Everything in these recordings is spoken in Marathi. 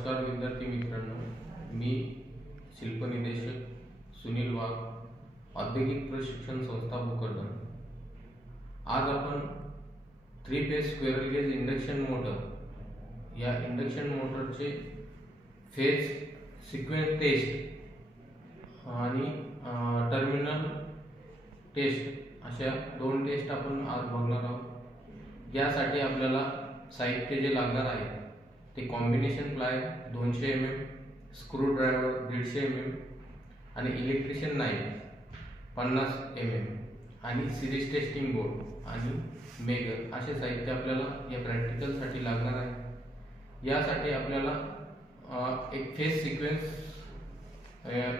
नमस्कार विद्यार्थी मित्रांनो, मी शिल्पनिदेशक सुनील वाघ, औद्योगिक प्रशिक्षण संस्था भोकरदन। आज आपण 3 phase squirrel gauge induction motor या इंडक्शन मोटरचे फेज सिक्वेन्स टेस्ट आणि टर्मिनल टेस्ट अशा 2 टेस्ट आपण आज बघणार आहोत। यासाठी आपल्याला साहित्य जे लागणार आहे ते combination ply 200 mm, screw driver 150 mm आणि इलेक्ट्रिशियन नाईफ 50 mm आणि सिरीज टेस्टिंग बोर्ड आणि मेगर असे साहित्य आपल्याला या प्रॅक्टिकल साठी लागणार आहे। यासाठी आपल्याला एक फेज सिक्वेन्स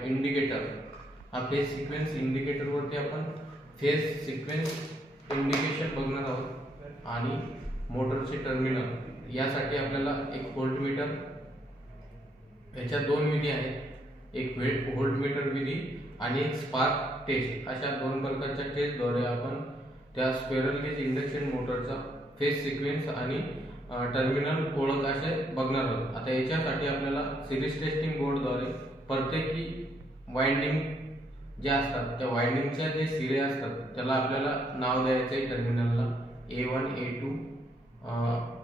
इंडिकेटर, हा फेज सिक्वेन्स इंडिकेटर वरती आपण फेज सिक्वेन्स इंडिकेशन बघणार आहोत आणि मोटरचे टर्मिनल यासाठी आपल्याला एक व्होल्टमीटर, याच्या 2 विधी आहेत, एक व्होल्टमीटर विधी आणि एक स्पार्क टेस्ट अशा 2 प्रकारच्या टेस्टद्वारे आपण त्या स्क्वेरल गेज इंडक्शन मोटरचा फेज सिक्वेन्स आणि टर्मिनल ओळख असे बघणार आहोत। आता याच्यासाठी आपल्याला सिरीज टेस्टिंग बोर्डद्वारे प्रत्येकी वाइंडिंग ज्या असतात त्या वाइंडिंगच्या जे सिरे असतात त्याला आपल्याला नाव द्यायचे आहे। टर्मिनलला A1 A2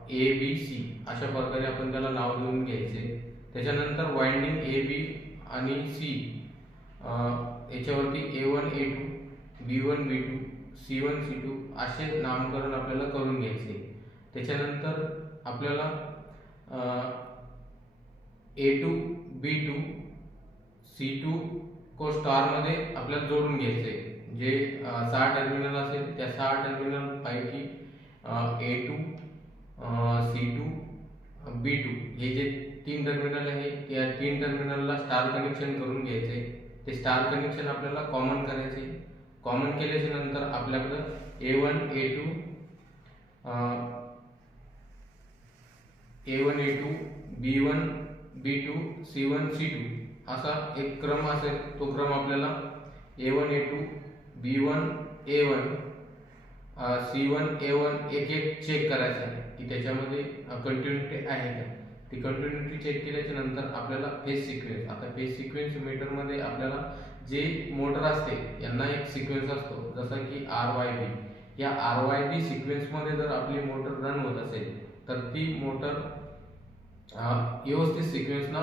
A B C अशा प्रकारे आपण त्याला नाव देऊन घ्यायचे। त्याच्यानंतर वाइंडिंग A B आणि C याच्यावरती A1 A2 B1 B2 C1 C2 असे नामकरण आपल्याला करून घ्यायचे। त्याच्यानंतर आपल्याला A2 B2 C2 को स्टार मध्ये आपल्याला जोडून घ्यायचे। जे 6 टर्मिनल असेल त्या 6 टर्मिनल पैकी A2 C2 B2 हे जे 3 टर्मिनल आहे या 3 टर्मिनलला स्टार कनेक्शन करून घ्यायचे। ते स्टार कनेक्शन आपल्याला कॉमन करायचे। कॉमन केल्याच्या नंतर आपल्याकडे A1 A2 B1 B2 C1 C2 असा एक क्रम असेल। तो क्रम आपल्याला A1 A2 B1 A1 C1 A1 एक चेक करायचं आहे की त्याच्यामध्ये कंटिन्युटी आहे का। ती कंटिन्युटी चेक केल्याच्या नंतर आपल्याला फेज सिक्वेन्स, आता फेज सिक्वेन्स मीटर मध्ये आपल्याला जे मोटर असते यांना एक सिक्वेन्स असतो जसा की RYB। या RYB सिक्वेन्स मध्ये जर आपली मोटर रन होत असेल तर ती मोटर व्यवस्थित सिक्वेन्स ना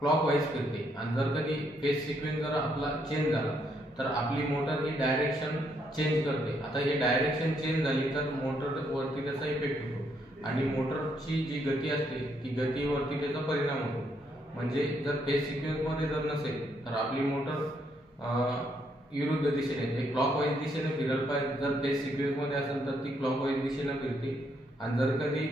क्लॉकवाइज फिरते आणि जर कधी फेज सिक्वेन्स जर आपला चेंज झाला तर आपली मोटर ही डायरेक्शन चेंज करते। आता हे डायरेक्शन चेंज झाली तर मोटर वरती त्याचा इफेक्ट होतो आणि मोटरची जी गती असते ती गतीवरती त्याचा परिणाम होतो। म्हणजे जर फेज सिक्वेन्स मध्ये जर नसेल तर आपली मोटर विरुद्ध दिशेने म्हणजे क्लॉकवाइज दिशेने फिरल पाहिजे। जर फेज सिक्वेन्स मध्ये असेल तर ती क्लॉकवाइज दिशेने फिरते आणि जर कधी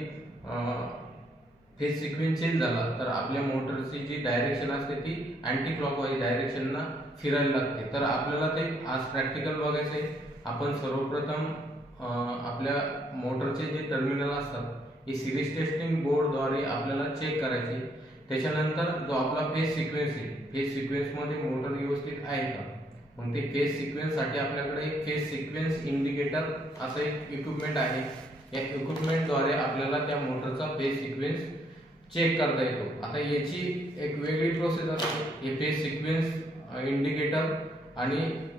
फेज सिक्वेन्स चेंज झाला तर आपल्या मोटरची जी डायरेक्शन असते ती अँटी क्लॉकवाइज डायरेक्शनना फिरायला लागते। तर आपल्याला ते आज प्रॅक्टिकल बघायचं आहे। आपण सर्वप्रथम आपल्या मोटरचे जे टर्मिनल असतात हे सिरीज टेस्टिंग बोर्डद्वारे आपल्याला चेक करायचे। त्याच्यानंतर जो आपला फेज सिक्वेन्स आहे, फेज सिक्वेन्स मध्ये मोटर व्यवस्थित आहे का, मग ते फेज सिक्वेन्स साठी आपल्याकडे एक फेज सिक्वेन्स इंडिकेटर असं एक इक्विपमेंट आहे। या इक्विपमेंटद्वारे आपल्याला त्या मोटरचा फेज सिक्वेन्स चेक करता येतो। आता याची एक वेगळी प्रोसेस असते। हे फेज सिक्वेन्स इंडिकेटर आणि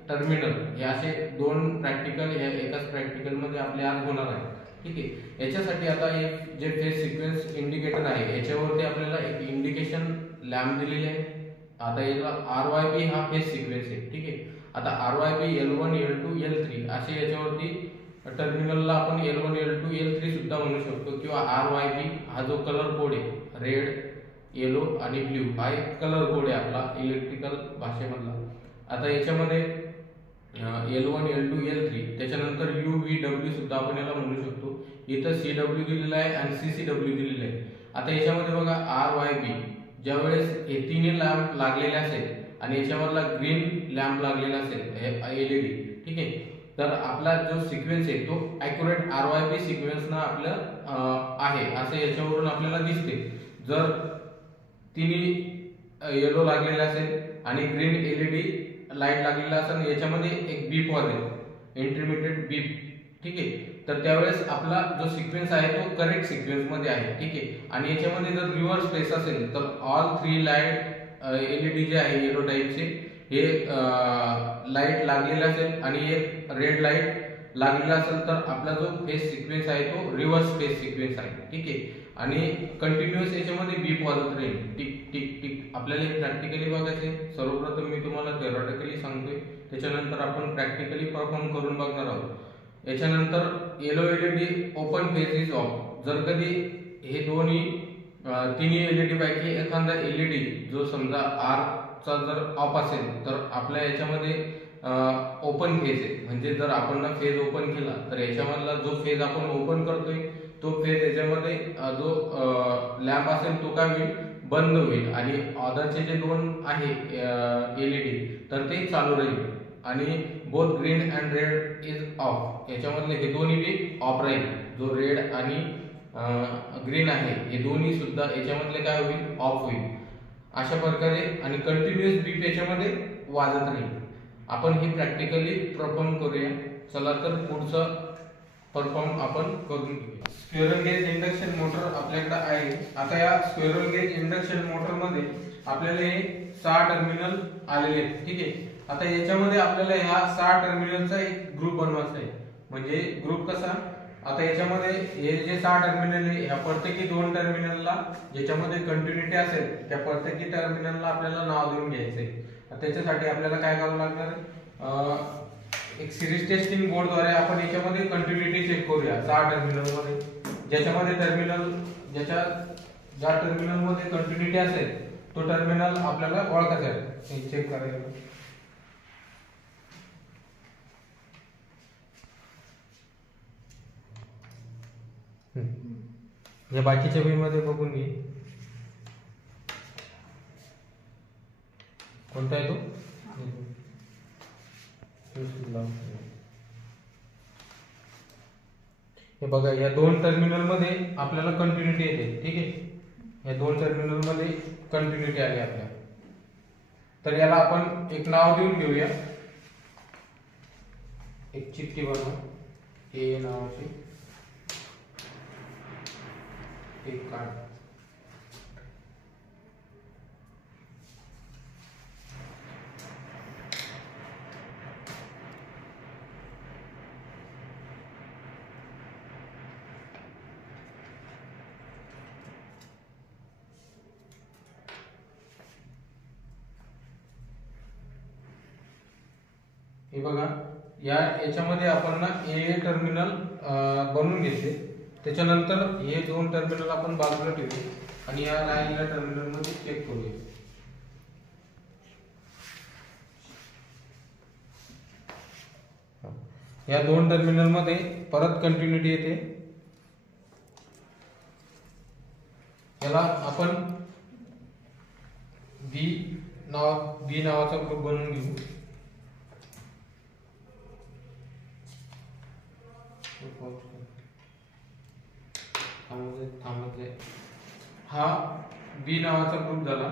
टर्मिनल हे असे 2 प्रॅक्टिकल या एकाच प्रॅक्टिकल मध्ये आपले आज होणार आहे। ठीक आहे। याच्यासाठी आता एक जे फेज सिक्वेन्स इंडिकेटर आहे याच्यावरती आपल्याला एक इंडिकेशन लॅम्प दिलेली आहे। आता याला RYB हा फेज सिक्वेन्स आहे। ठीक आहे। आता RYB L1 L2 L3 असे याच्यावरती टर्मिनलला आपण L1 L2 L3 सुद्धा म्हणू शकतो किंवा RYB हा जो कलर कोड आहे रेड, येलो आणि ब्ल्यू हा एक कलर कोड आहे आपला इलेक्ट्रिकल भाषेमधला। आता याच्यामध्ये L1 L2 L3 त्याच्यानंतर UVW सुद्धा आपण याला म्हणू शकतो। इथं CW दिलेला आहे आणि CCW दिलेला आहे। आता याच्यामध्ये बघा RYB ज्यावेळेस हे 3 लॅम्प लागलेले असेल आणि याच्यावरला ग्रीन लॅम्प लागलेला असेल LED, ठीक आहे, तर आपला जो सिक्वेन्स आहे तो ॲक्युरेट RYB सिक्वेन्स ना आपला आहे असं याच्यावरून आपल्याला दिसते। जर तिन्ही येलो लागलेला असेल आणि ग्रीन LED लाईट लागलेला असेल याच्यामध्ये एक बीप वाजेल, इंटरमिडिएट बीप। ठीक आहे। तर त्यावेळेस आपला जो सिक्वेन्स आहे तो करेक्ट सिक्वेन्स मध्ये आहे, ठीक आहे. आणि याच्यामध्ये जर रिव्हर्स फेस असेल तर ऑल 3 लाईट एलईडी जे आहे येलो टाईपचे हे लाईट लागलेले असेल आणि एक रेड लाईट लागलेला असेल तर आपला जो फेस सिक्वेन्स आहे तो रिव्हर्स फेस सिक्वेन्स आहे, ठीक आहे. आणि कंटिन्युअस याच्यामध्ये बीप वाजत राहील, टिक टिक टिक. आपल्याला हे प्रॅक्टिकली बघायचे. सर्वप्रथम मी तुम्हाला थेरॉटिकली सांगतोय, त्याच्यानंतर आपण प्रॅक्टिकली परफॉर्म करून बघणार आहोत. याच्यानंतर yellow LED open face is of. जर कधी हे दोन्ही तिन्ही एलईडी पैकी एखादा एलईडी जो समजा आर चा जर ऑफ असेल तर आपल्या याच्यामध्ये ओपन फेज आहे. म्हणजे जर आपण फेज ओपन केला तर याच्यामधला जो फेज आपण ओपन करतोय तो फेज याच्यामध्ये जो लॅम्प असेल तो काय होईल, बंद होईल. आणि अदरचे जे दोन आहे एलईडी तर ते चालू राहील. आणि both green and red is off. याच्यामधले हे दोन्ही बी ऑफ राहील. जो रेड आणि ग्रीन आहे हे दोन्ही सुद्धा याच्यामधले काय होईल, ऑफ होईल. अशा प्रकारे आणि कंटिन्युअस बीप याच्यामध्ये वाजत राहील. आपण हे प्रॅक्टिकली परफॉर्म करूया. चला तर पुढचं परफॉर्म आपण करून घेऊया. स्क्वेरल गेज इंडक्शन मोटर आपल्याकडे आहे. आता या स्क्वेरल गेज इंडक्शन मोटर मध्ये आपल्याला हे 6 टर्मिनल आलेले आहेत, ठीक आहे. आता याच्यामध्ये आपल्याला ह्या 6 टर्मिनलचा एक ग्रुप बनवायचा आहे. म्हणजे ग्रुप कसा, आता याच्यामध्ये हे जे 6 टर्मिनल आहे ह्या प्रत्येकी 2 टर्मिनलला ज्याच्यामध्ये कंटिन्युटी असेल त्या प्रत्येकी टर्मिनलला आपल्याला नाव देऊन घ्यायचंय. त्याच्यासाठी आपल्याला काय करावं लागणार, एक सिरीज टेस्टिंग बोर्ड द्वारे आपण याच्यामध्ये कंटिन्युटी चेक करूया 6 टर्मिनल मध्ये. ज्याच्यामध्ये टर्मिनल ज्या टर्मिनल मध्ये कंटिन्युटी असेल तो टर्मिनल आपल्याला ओळखायचा आहे, चेक करायला. या बाकीच्या बी मध्ये बघून घे कोणता आहे तो. हे बघा या 2 टर्मिनल मध्ये आपल्याला कंटिन्युटी येते, ठीक आहे. या 2 टर्मिनल मध्ये कंटिन्युटी आली आपल्याला. तर याला आपण एक नाव देऊन घेऊया. एक चिठ्ठी बनवू ए नावाची, एक कार्ड. हे बघा याच्यामध्ये आपण ना ए टर्मिनल बनवून घेतले. त्याच्यानंतर हे 2 टर्मिनल आपण बाजूला ठेवू आणि या राहिलेल्या टर्मिनल मध्ये चेक करूया. या 2 टर्मिनल मध्ये परत कंटिन्युटी येते. याला आपण बी नावाचा ग्रुप बनवून घेऊ. हा बी नावाचा ग्रुप झाला.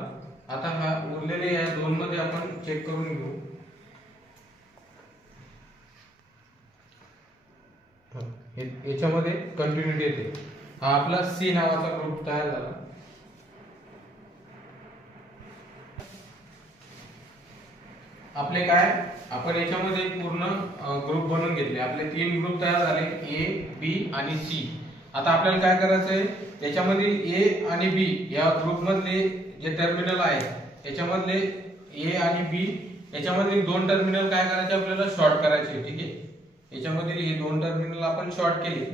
आता हा उरलेले या 2 मध्ये आपण चेक करून घेऊ. याच्यामध्ये कंटिन्युटी येते. हा आपला सी नावाचा ग्रुप तयार झाला. आपले काय आपण याच्यामध्ये पूर्ण ग्रुप बनवून घेतले. आपले 3 ग्रुप तयार झाले, ए बी आणि सी. आता आपल्याला काय करायचं आहे, याच्यामध्ये ए आणि बी या ग्रुप मधले जे टर्मिनल आहेत याच्यामधले ए आणि बी याच्यामध्ये 2 टर्मिनल काय करायचे आपल्याला, शॉर्ट करायचे, ठीक आहे. याच्यामध्ये हे 2 टर्मिनल आपण शॉर्ट केले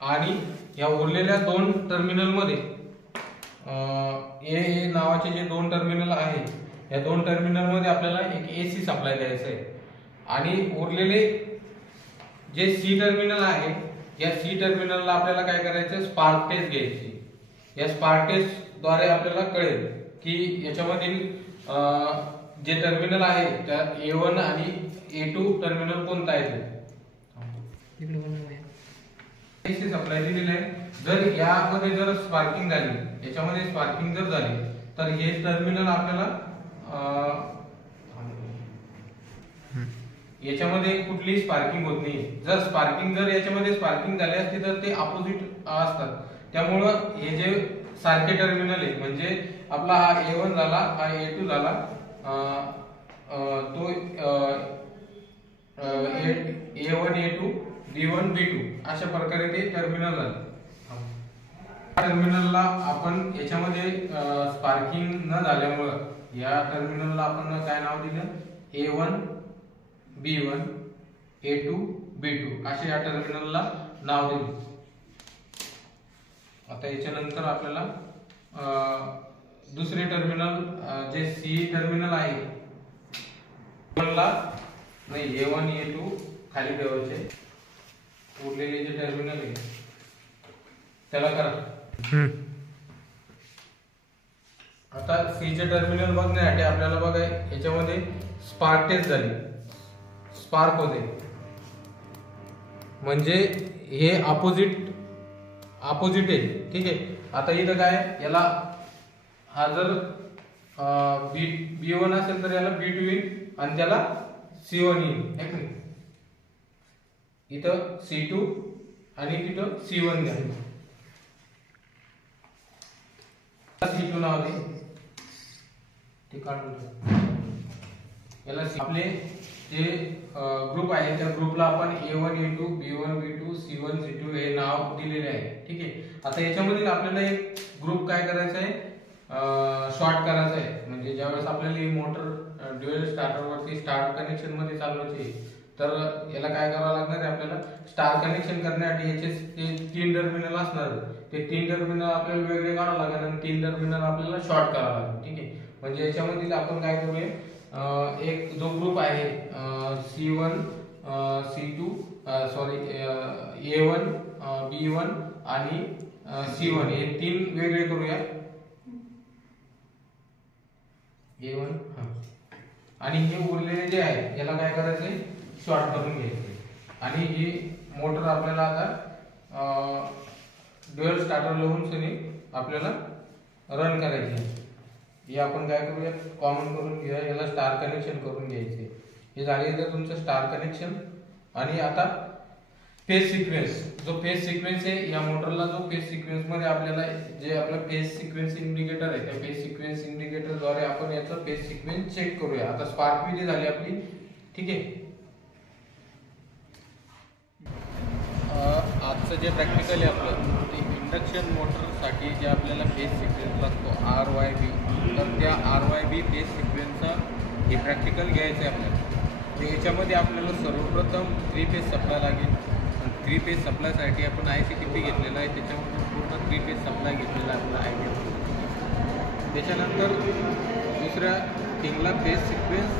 आणि या उरलेल्या 2 टर्मिनल मध्ये ए नावाचे जे 2 टर्मिनल आहेत या 2 टर्मिनल मध्ये आपल्याला एक एसी सप्लाय द्यायचा आहे. आणि उरलेले जे सी टर्मिनल आहे या सी टर्मिनलला आपल्याला काय करायचं, स्पार्क टेस्ट घ्यायची. या स्पार्क टेस्ट द्वारे आपल्याला कळेल की याच्यामधील जे टर्मिनल आहे त्या A1 आणि A2 टर्मिनल कोणता आहे. एसी सप्लाय दिलेला आहे. जर यामध्ये जर स्पार्किंग झाली, याच्यामध्ये स्पार्किंग जर झाली तर हे टर्मिनल आपल्याला याच्यामध्ये कुठलीही स्पार्किंग होत नाही. जर याच्यामध्ये स्पार्किंग झाली असती तर ते अपोजिट असतात. त्यामुळं हे जे सारखे टर्मिनल आहे, म्हणजे आपला हा A1 झाला, हा A2 झाला, तो A1 A2 B1 B2 अशा प्रकारे ते टर्मिनल झाले. टर्मिनलला आपण याच्यामध्ये स्पार्किंग न झाल्यामुळं या टर्मिनलला आपण काय नाव दिलं, A1 B1 A2 B2 असे या टर्मिनलला नाव दिले. आता याच्यानंतर आपल्याला दुसरे टर्मिनल जे C टर्मिनल आहे, नाही A1 A2 खाली ठेवायचे, उरलेले जे टर्मिनल आहे त्याला करा. आता C चे टर्मिनल बघण्यासाठी आपल्याला बघा याच्यामध्ये स्पार्क टेस्ट झाली, स्पार्क होते, म्हणजे हे अपोजिट आहे. ठीक आहे. आता इथं काय, याला हा जर B1 असेल तर याला B2 येईल आणि त्याला C1 येईल, है की. इथं C2 आणि तिथं C1 घ्या. C2 नाव दे, ते काढून याला आपले जे ग्रुप आहे त्या ग्रुपला आपण A1 A2 B1 B2 C1 C2 हे नाव दिलेले आहे. ठीक आहे. आता याच्यामध्ये आपल्याला एक ग्रुप काय करायचा आहे, शॉर्ट करायचा आहे. म्हणजे ज्यावेळेस आपल्याला ही मोटर ड्युअल स्टार्टरवरती स्टार्ट कनेक्शन मध्ये चालवायची, तर याला काय करावं लागणार आहे, आपल्याला स्टार कनेक्शन करण्यासाठी याचे ते 3 टर्मिनल असणार. ते 3 टर्मिनल आपल्याला वेगळे काढावं लागेल आणि 3 टर्मिनल आपल्याला शॉर्ट करावं लागेल. ठीक आहे. म्हणजे याच्यामध्ये आपण काय करूया, एक जो ग्रुप आहे C1 C2 sorry A1 B1 आणि C1 हे 3 वेगळे करूया. A1 आणि हे उरलेले जे आहे याला काय करायचंय, शॉर्ट करून घ्यायचे. आणि ही मोटर आपल्याला आता ड्युअल स्टार्टर लावून सनी आपल्याला रन करायची. हे आपण काय करूया, कॉमन करून घेऊया, याला स्टार कनेक्शन करून घ्यायचे. हे झाले तर तुमचं स्टार कनेक्शन. आणि आता फेज सिक्वेन्स, जो फेज सिक्वेन्स आहे या मोटरला, जो फेज सिक्वेन्स मध्ये आपल्याला जे आपला फेज सिक्वेन्स इंडिकेटर आहे, त्या फेज सिक्वेन्स इंडिकेटर द्वारे आपण याचा फेज सिक्वेन्स चेक करूया. आता स्पार्क विधी झाली आपली. ठीक आहे. आजचं जे प्रॅक्टिकल आहे आपलं, ते इंडक्शन मोटरसाठी जे आपल्याला फेज सिक्वेन्स लागतो RYB, तर त्या RYB फेज सिक्वेन्सचा हे प्रॅक्टिकल घ्यायचं आहे आपल्याला. तर याच्यामध्ये आपल्याला सर्वप्रथम 3 फेज सप्लाय लागेल. 3 फेज सप्लायसाठी आपण ICTP घेतलेला आहे, त्याच्यामध्ये पूर्ण 3 फेज सप्लाय घेतलेला आहे आपला आयडिया. त्याच्यानंतर दुसऱ्या थिंगला फेज सिक्वेन्स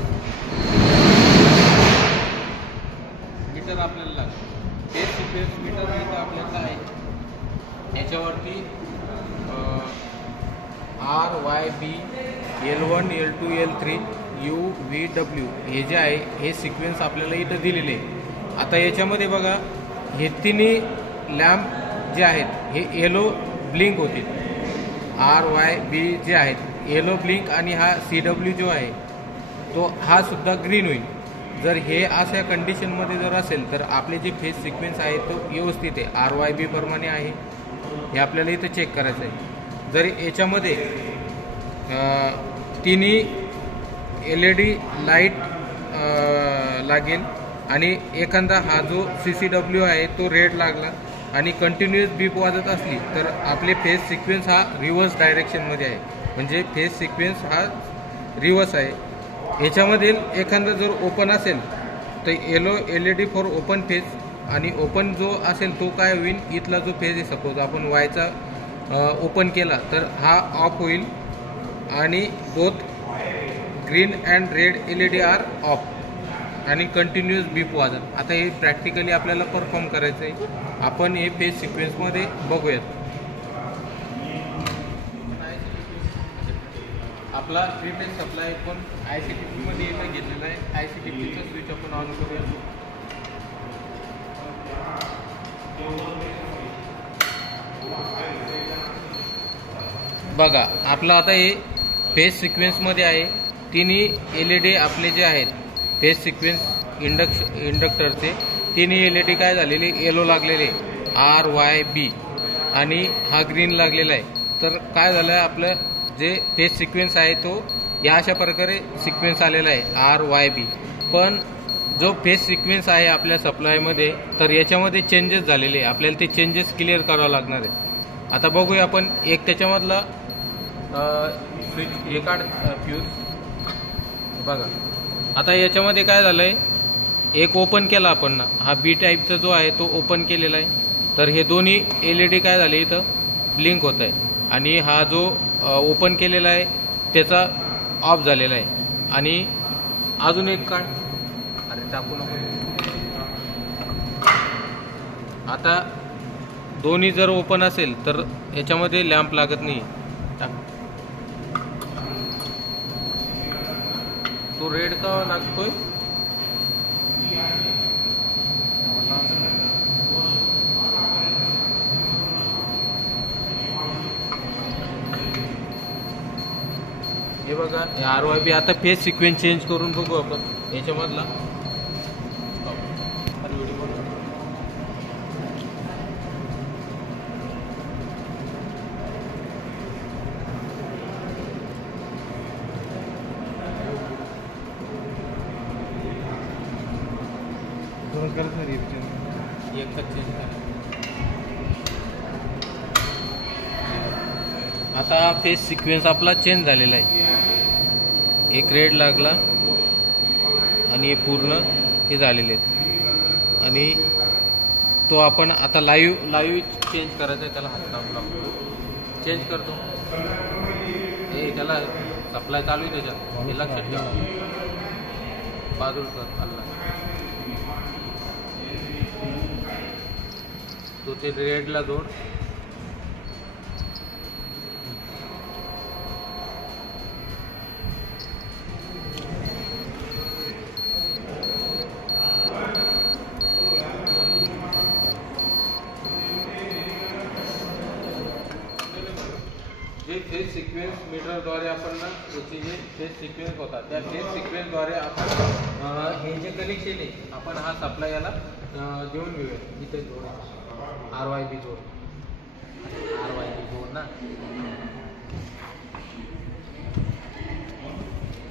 मीटर आपल्याला लागतं. फेज सिक्वेन्स मीटर इथं आपल्याला आहे, याच्यावरती RYB L1 L2 L3 U V W हे जे आहे हे सिक्वेन्स आपल्याला इथं दिलेले आहे. आता याच्यामध्ये बघा हे तिन्ही लॅम्प जे आहेत हे येलो ब्लिंक होतील. RYB जे आहेत येलो ब्लिंक आणि हा CW जो आहे तो हा सुद्धा ग्रीन होईल. जर हे अशा कंडिशनमध्ये जर असेल तर आपले जे फेज सिक्वेन्स आहे तो व्यवस्थित आहे, RYB प्रमाणे आहे, हे आपल्याला इथं चेक करायचं आहे. जर याच्यामध्ये तिन्ही LED लाईट लागेल आणि एखादा हा जो CCW आहे तो रेड लागला आणि कंटिन्युअस बीप वाजत असली तर आपले फेज सिक्वेन्स हा रिव्हर्स डायरेक्शनमध्ये आहे, म्हणजे फेज सिक्वेन्स हा रिव्हर्स आहे. याच्यामधील एखादा जर ओपन असेल तर yellow LED for open phase, आणि ओपन जो असेल तो काय होईल, इथला जो फेज आहे सपोज आपण वायचा ओपन केला तर हा ऑफ होईल आणि both green and red LED are off आणि कंटिन्युअस बीप वाजत. आता हे प्रॅक्टिकली आपल्याला परफॉर्म करायचं आहे. आपण हे फेज सिक्वेन्समध्ये बघूयात. आपला 3 फेज सप्लाय पण ICTP मध्ये इथं घेतलेला आहे. ICTPचा स्विच आपण ऑन करूया. बघा आपलं आता हे फेज सिक्वेन्समध्ये आहे. तिन्ही LED आपले जे आहेत फेज सिक्वेन्स इंडक्टरचे तिन्ही LED काय झालेले येलो लागलेले RYB आणि हा ग्रीन लागलेला आहे. तर काय झालं आहे आपलं जे फेज सिक्वेन्स आहे तो या अशा प्रकारे सिक्वेन्स आलेला आहे RYB. पण जो फेज सिक्वेन्स आहे आपल्या सप्लायमध्ये तर याच्यामध्ये चेंजेस झालेले आहे. आपल्याला ते चेंजेस क्लिअर करावं लागणार आहे. आता बघूया आपण एक त्याच्यामधला स्विच हे काढ फ्यूज बघा. आता याच्यामध्ये काय झालं आहे एक ओपन केला आपण ना हा B टाईपचा जो आहे तो ओपन केलेला आहे. तर हे दोन्ही LED काय झाले इथं ब्लिंक होत आहे आणि हा जो ओपन केलेला आहे त्याचा ऑफ झालेला आहे. आणि अजून एक काढ अरे टाकू नको. आता दोन्ही जर ओपन असेल तर याच्यामध्ये लॅम्प लागत नाही. तो रेड का लागतोय हे बघा RYB. आता फेज सिक्वेन्स चेंज करून बघू आपण याच्यामधला. एकच चेंज करा. आता फेज सिक्वेन्स आपला चेंज झालेला आहे. एक रेड लागला आणि हे पूर्ण हे झालेले आहेत. आणि तो आपण आता लाईव्ह चेंज करायचा आहे. त्याला हात लावून चेंज करतो. हे त्याला सप्लाय चालू आहे त्याच्यात हे लक्षात ठेवा. बाजूला कर अल्ला तो ते रेडला जोड. जे फेज सिक्वेन्स मीटरद्वारे आपण ना याची जे फेज सिक्वेन्स होता त्या फेज सिक्वेन्सद्वारे आपण हे जे कनेक्शन आहे आपण हा सप्लाय याला देऊन घेऊया. इथे जोड RYB जोड ना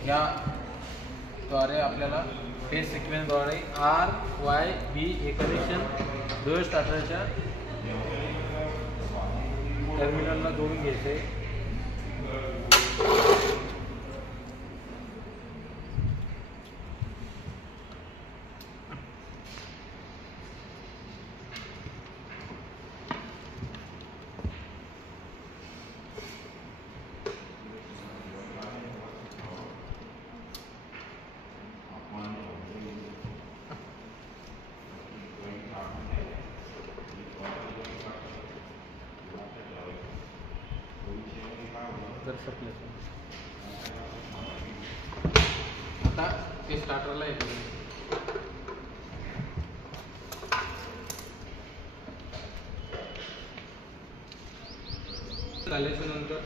याद्वारे आपल्याला फेज सिक्वेन्सद्वारे RYB हे कनेक्शन दोन स्टार्टरच्या टर्मिनलला जोडून घ्यायचे. आता ते स्टार्टरला येतो. झाल्याच्या नंतर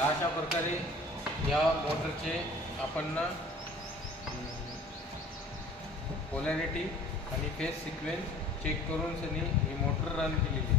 अशा प्रकारे या मोटरचे आपण ना पोलॅरिटी आणि फेज सिक्वेन्स चेक करून सनी ही मोटर रन केलेली.